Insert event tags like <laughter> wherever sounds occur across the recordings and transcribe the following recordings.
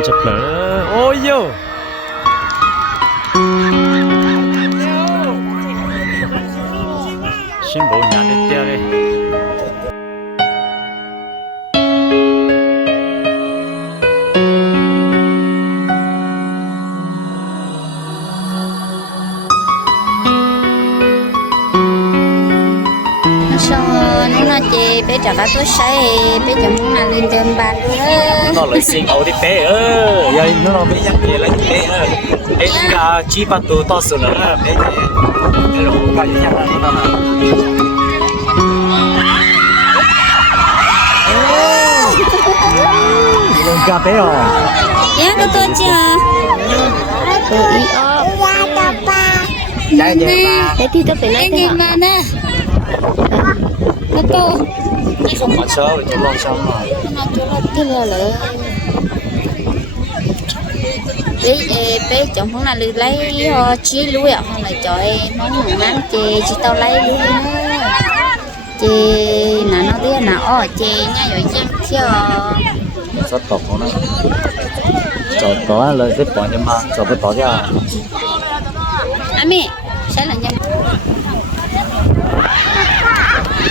anh chụp lỡ ôi yo xin bố nhà đi tiêu chị bé trả cả tôi say bé chồng muốn là lên trên bàn nữa nó lại xin ấu đi bé ơ giờ nó nó bé nhắc về lại bé ơ bé cả chỉ bắt tụ to số nữa bé bé rồi phải nhắc lại nó là Đừng cà bé à dạ cái tôi chưa? Tôi ý ơ Chạy về ba để thì tôi phải lấy cái mà nè nó câu Không cho lo xong rồi cái là lỡ bé bé chồng muốn là lấy lấy ờ, chí lúa ạ không là cho em nó ngủ nắng chê chỉ tao lấy lúa nữa. Chê là nó biết là ở chê nha rồi chê chưa rất tốt nó cho đó là rất bỏ nhưng mà cho cái bỏ ra à? Mẹ sẽ là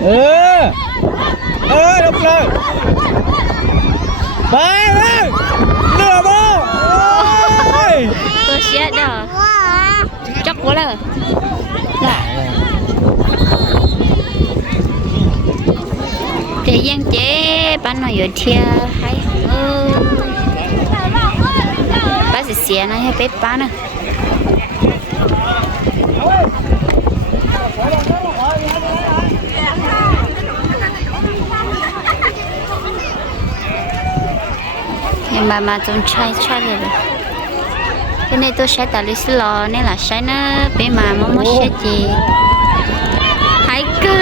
nhân À mẹ nhớ gì hả mẹ? Nhòn ta. ơ ơ đập lời ba ơi lừa bố ôi Tôi sẽ đỡ. Chắc quá là. Là. Để gian chế bán nó ở thia hay ừ. Bác sẽ xé nó hay bếp bán à. nhưng mà mà trong chai chai rồi cái này tôi sẽ tạo lý sư lò nên là sẽ nó bé mà mong muốn sẽ gì hãy cứ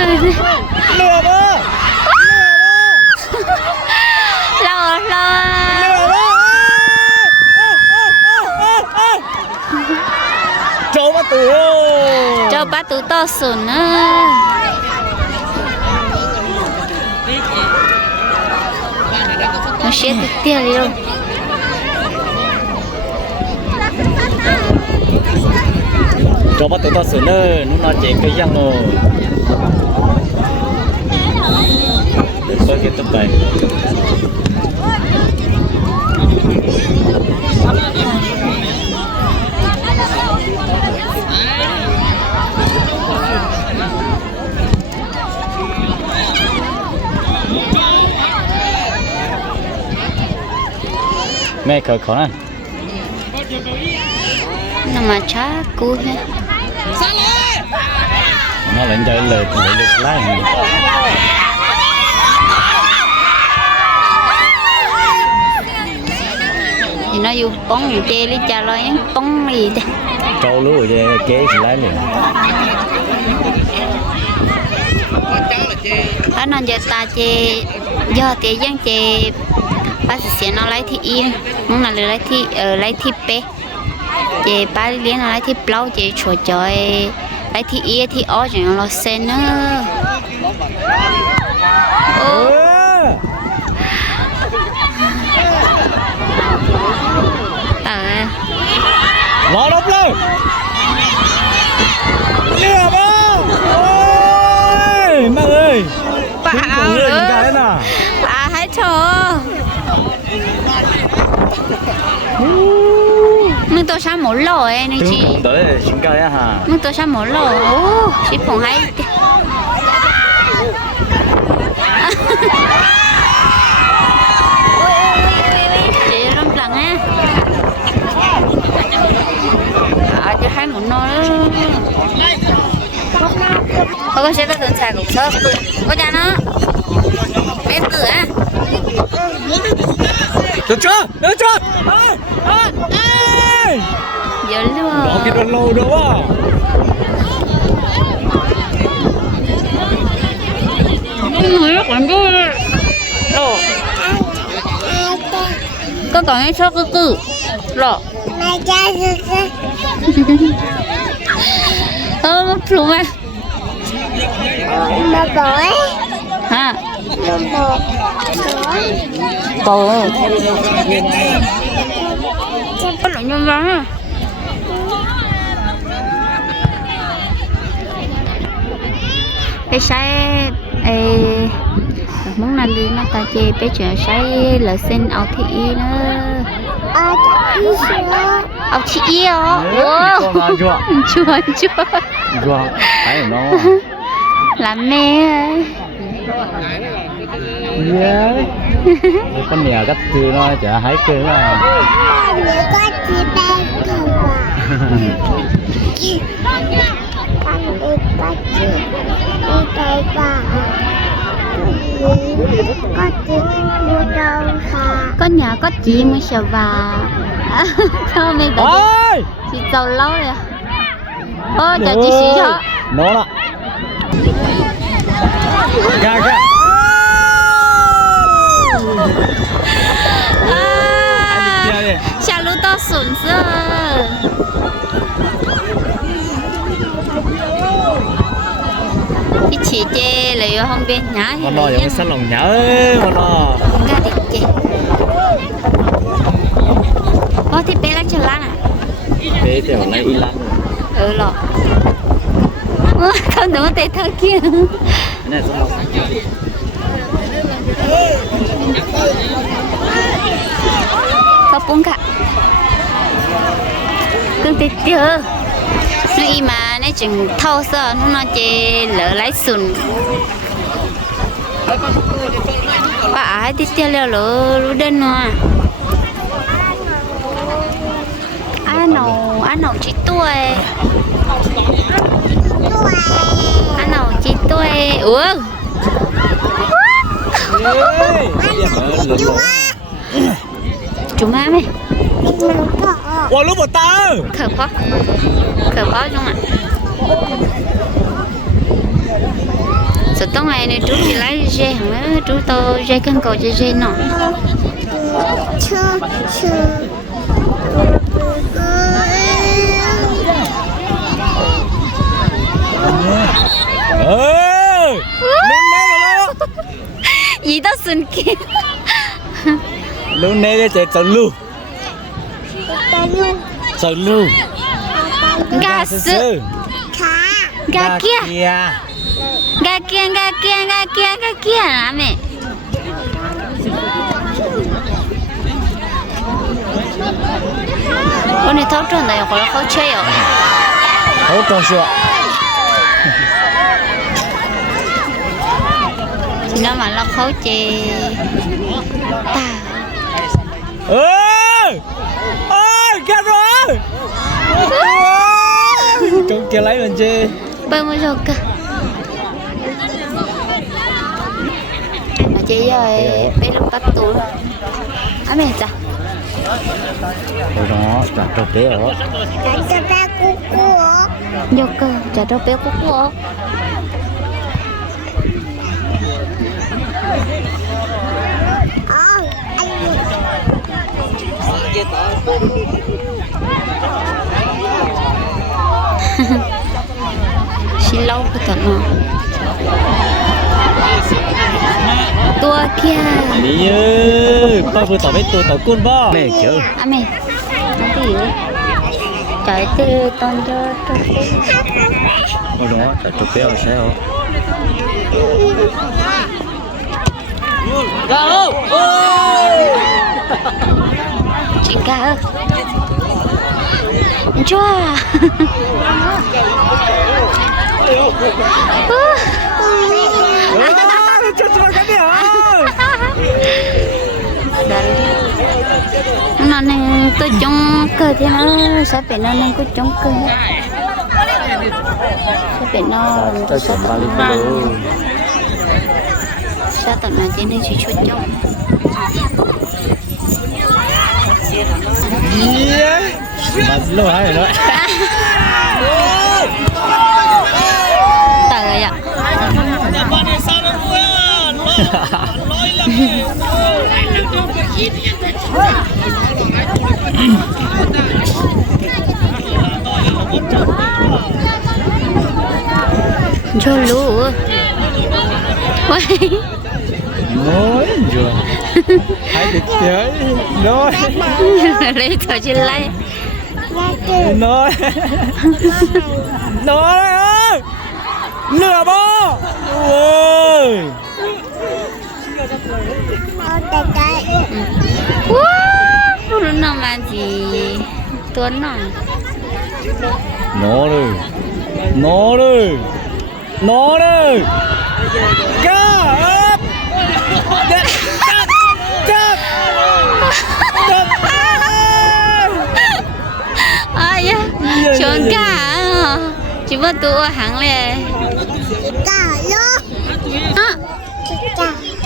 lừa bố lo lo lừa bố trâu bắt tù cho ba tụ to sùn nữa nó sẽ tự tiêu đi cho bắt tụi to sửa nơ nó nói chuyện cái răng Đừng có cái tập này. Mẹ cởi khó này nó mà chá cú hết nó lên chơi lời để được lái thì nó dù bóng dù chê lý cha lo bóng gì thế. Trâu lúa rồi kế thì lái liền. Ở nó giờ ta chê giờ thì dân chê bác sĩ nó lấy thì yên. Muốn là lấy thì ờ lấy thì bé chê bác liên nó lấy thì blau chê chua trời lấy thì yên thì ó cho nó sen nữa ô ờ Lọ đập lên Lừa bố Ôi Mẹ ơi bà Chúng cũng lừa những cái nè à hãy chờ mình tôi sao một lỗ ấy nên Chúng chị cũng tới những cái á hả? Mình tôi sao à chị hay. Một nồi đó Thôi con sẽ có thường xài cũng sớm Có cha nó. Bé á. Được chưa? Được chưa? Đó cái luôn đoàn lâu đâu à? người nó còn vui rồi có còn cái số cứ cứ rồi ơ mất luôn á hả? Tổ có loại nhân văn à cái sai ê muốn làm đi nó ta chê bé chuyện sai là xin ao thị nữa ao thị yêu Con ăn chưa? chua <laughs> chua Chưa. Thấy nó. làm mê Yeah. Con nhà cách từ nó chả hái cây là. Có nhà có chị mới sợ bà. <laughs> Thôi bà Ôi! chị giàu lâu rồi ô chào chị sĩ cho Nó là. Ga ga. à, Đi đi. xa lũ to sụn sơ cái chị chê lại không biết nhá Mà nó giống cái sắt lòng nhớ mà nó. ga đi chê có thì bé lắc cho lăng à Thế tiểu lấy y lắm. ừ lọ không đúng tay thơ kia Cái này sắt lòng. có bún cả cứ tí tiêu nó y mà nó chừng thâu sơ nó nó chê lỡ lấy sùn bà ai tí tiêu lỡ lỡ lỡ đơn nó ai nấu ai nấu chỉ tuổi ai nấu chỉ tuổi ủa? Chúng má mày Ta. khờ khó khờ khó không ạ sợ tao ngày này chú thì lấy dê hàng nữa chú tao dê cân cầu dê dê nọ Ê! Lúc nè rồi đó. gì tao xin kia Lúc nè chạy tàu lưu. Tàu lưu. gà sư gà kia. gà kia gà kia gà kia gà kia à mẹ? 오늘 thấu tròn này là khó chơi rồi Hổ con sữa. thì nó mà nó khó chơi. Ta. Ê! Ê! Kia rồi! Con kia lấy mình chi? bao nhiêu rồi cơ. Chị rồi bé lúc bắt tủ à mẹ sao Ôi đó, chặt cho té rồi. vô cơ chả đâu bé của cô xin lâu cái tận nó tua kia Đi ơi, ba vừa tỏ với tôi tỏ côn ba. Mẹ kiểu. à mẹ nó gì trời tư con cho cho Ôi đó, chặt cho té rồi sao? Go! Ôi! chị <laughs> nó nên tôi chống cơ thì nó sẽ phải nó nên có chống cơ sẽ phải nó Tôi chọn ba sẽ tận mà trên nên chỉ chút chống mà lâu hay rồi tờ rồi ạ cho lũ Ôi, rồi hai thịt chơi. Nói. Lấy thở trên lấy. Nói. Nói lừa bò ôi Wow, nó làm gì? Tuấn nằm. nó rồi nó rồi nó cá ấp chết chết chết Ai ya? Chuẩn cả. Chỉ bắt tụ hàng lệ. À,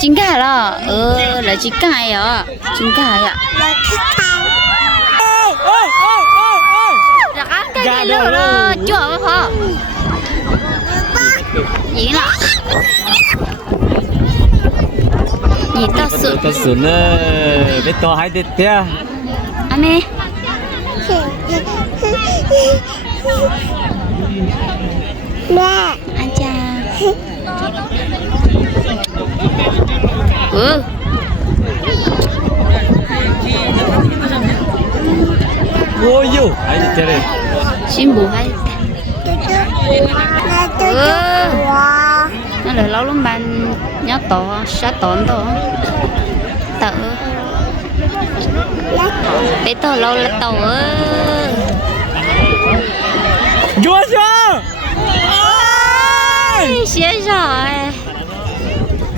chính cả là ờ là chính cả à chính cả à ôi ôi ôi ôi ôi là ăn cái Dạ gì đâu nữa đâu. đó chua hả gì là gì tao sự có sự nữa biết to hai đứa tia anh ấy anh cha ừ. Ôi yêu hai đứa tia đây xin bù hay. Ừ. nó là lâu lắm bạn nhớ tổ sát tổn tổ. Tự bé tổ lâu là tổ. Chúa chưa? Ôi xế rồi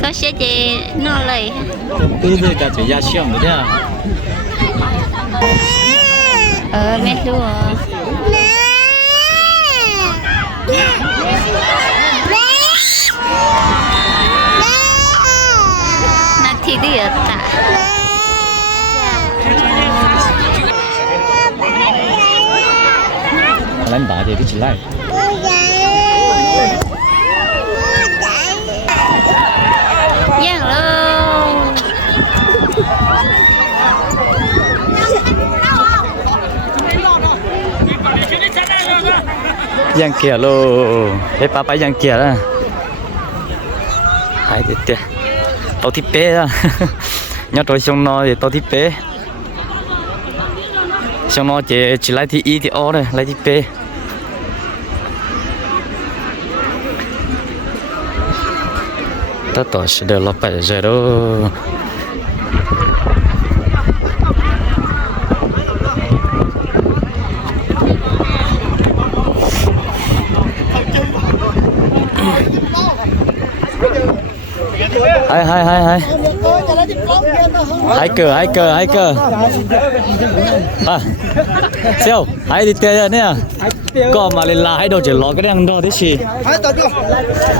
เขาเสียใจนอนเลยปื้อเลยกับจะยาเชี่ยงเลเนี่ยเออแม่ดูแม่นาทีเดียวจ้ะ来，你把这个起来。Giang luôn. Giang kia luôn. Cái papa giang kia đó. Hai đứa tia tao thích bé đó. <laughs> Nhớ tôi xong nó thì tao thích bé. Xong nó chỉ chỉ lấy thì y thì o này lấy thì bé. Ta tỏ sẽ được lọp bảy giờ đâu hai hai hai hai hai cờ hai cờ hai cờ à siêu hai đi tiền nè có mà lên là hai đồ chỉ lo cái đang đo thế gì hai tờ chưa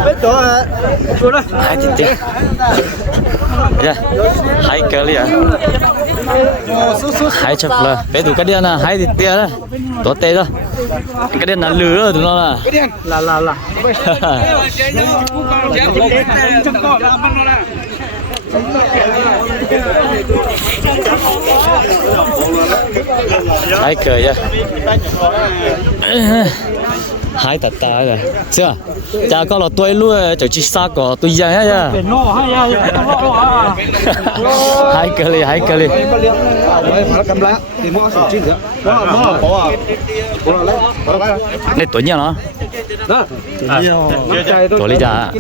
mấy tờ chưa đó hai đi tiền dạ hai cờ liền hai chập là bé tụ cái điện à hai đi tiền đó tốt tệ đó cái điện là lừa tụi nó là là là là hai cờ vậy hai tạt ta rồi. Chưa? Cha có là tôi luôn cho chị sa có tôi hai cờ liền hai à bỏ lấy bỏ lấy này tuổi nhiều nó. Đó tuổi lý già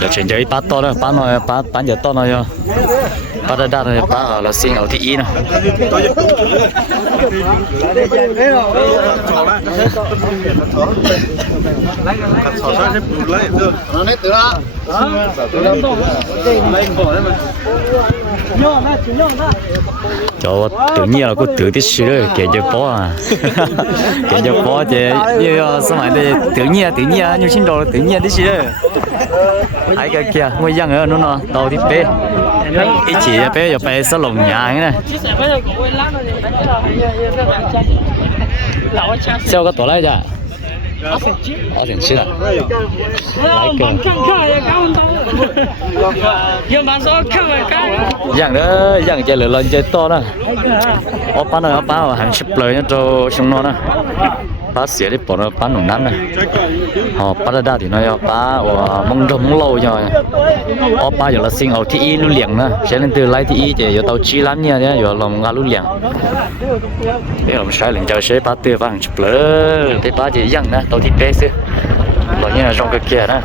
giờ chuyển cho bát to đó, bát này bát bát giờ to này cho. Bát đã đạt này bát ở là xin ở thị y nè. Nó từ đó. lấy bỏ đấy mà chỗ tự nhiên là cô tự tiết sư rồi kể cho có à. Kể cho có chứ như ờ, sao mà đây tự nhiên tự như xin đồ tự nhiên tiết sư ai cái kia ngồi giang ở nó nó đầu thì bé ít chỉ bé giờ bé sao lồng nhà này sao có tổ lại chưa 二点七，二点七了，来个。dạng đó, dạng chơi lửa lên chơi to đó. Ó bán này ó bán ở hàng ship lời cho chúng nó đó. Bán xỉa đi bỏ nó bán nồng nắm này. Họ bán ra thì nó ó bán ở mông rồng lâu rồi ó bán giờ là sinh ở thị lưu liệng đó. Sẽ lên từ lái thị thì giờ tàu chi lắm nha nhé giờ lòng ngã lưu liệng. Để làm sai lần chơi sẽ bán từ vàng ship lửa thì bán chỉ dạng đó tàu thị bé xưa lo như là cái kia đó.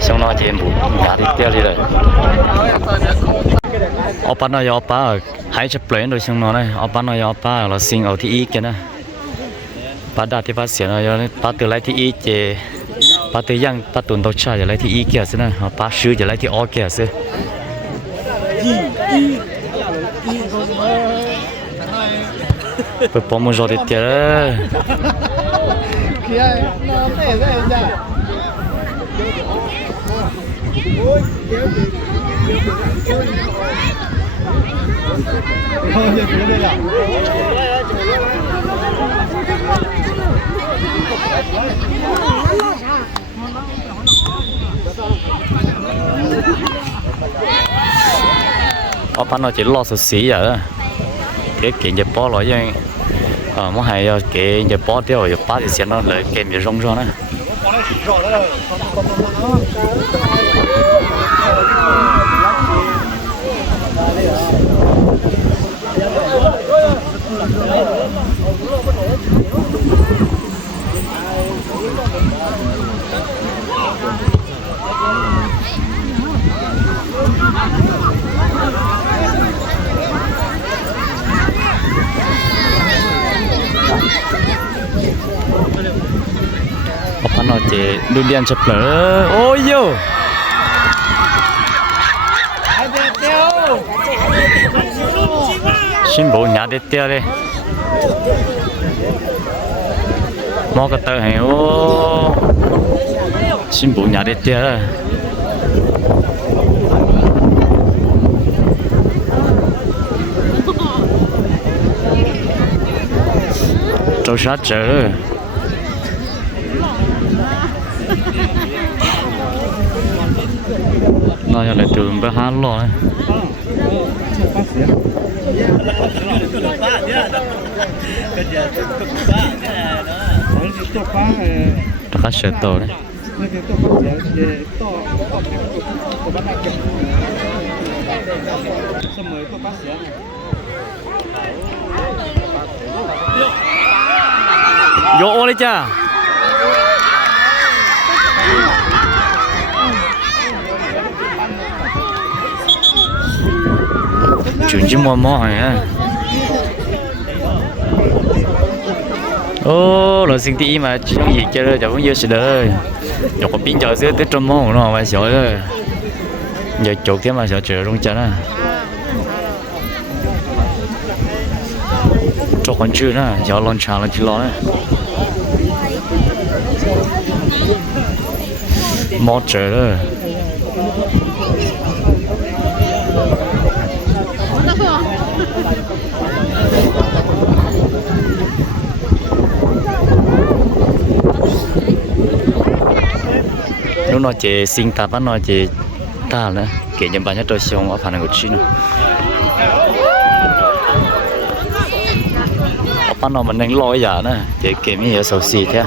Xong nó chỉ em nhà thì tiêu đi rồi. Opa nó yo opa hãy chụp lấy rồi xong nó này opa nó yo opa là xin ở thì ít kia nè bắt đạt thì bắt xỉa nó yo bắt lấy thì ít chứ bắt từ yang bắt tuần đầu cha lấy thì ít kia xí nè bắt lấy thì o kia xí Peut pas manger des terres ở bên nó chỉ lo sự xí giờ cái kiện giờ bỏ rồi nhưng ờ mỗi ngày ờ, cái giờ bỏ tiêu giờ ba thì xem nó lại cái gì rong rong á. Opa nó chế đu điên chụp lỡ ôi, yo. Xin bố nhà để tiêu đi. Mua cái tờ hay ô. Xin bố nhà để tiêu trâu sát trở nó là từ hát lo nó khá sợ tổ đấy. Vô đi cha chuyện chứ mua mò hỏi ô sinh tí mà trong gì chơi rồi vẫn dư sự đời giờ có biến chơi tới trong món nó mà sợ rồi giờ chuột thế mà sợ trời luôn chân á. Cho con chưa nè giờ lon trà là chỉ lo nè mò trời rồi lúc nó chỉ sinh ta bắt nó chỉ ta nữa. Kể những bạn nhất tôi xong ở phần của chị nữa. Bắt nó mình đánh lôi giả nữa. Chỉ kể mấy giờ sầu xì thế.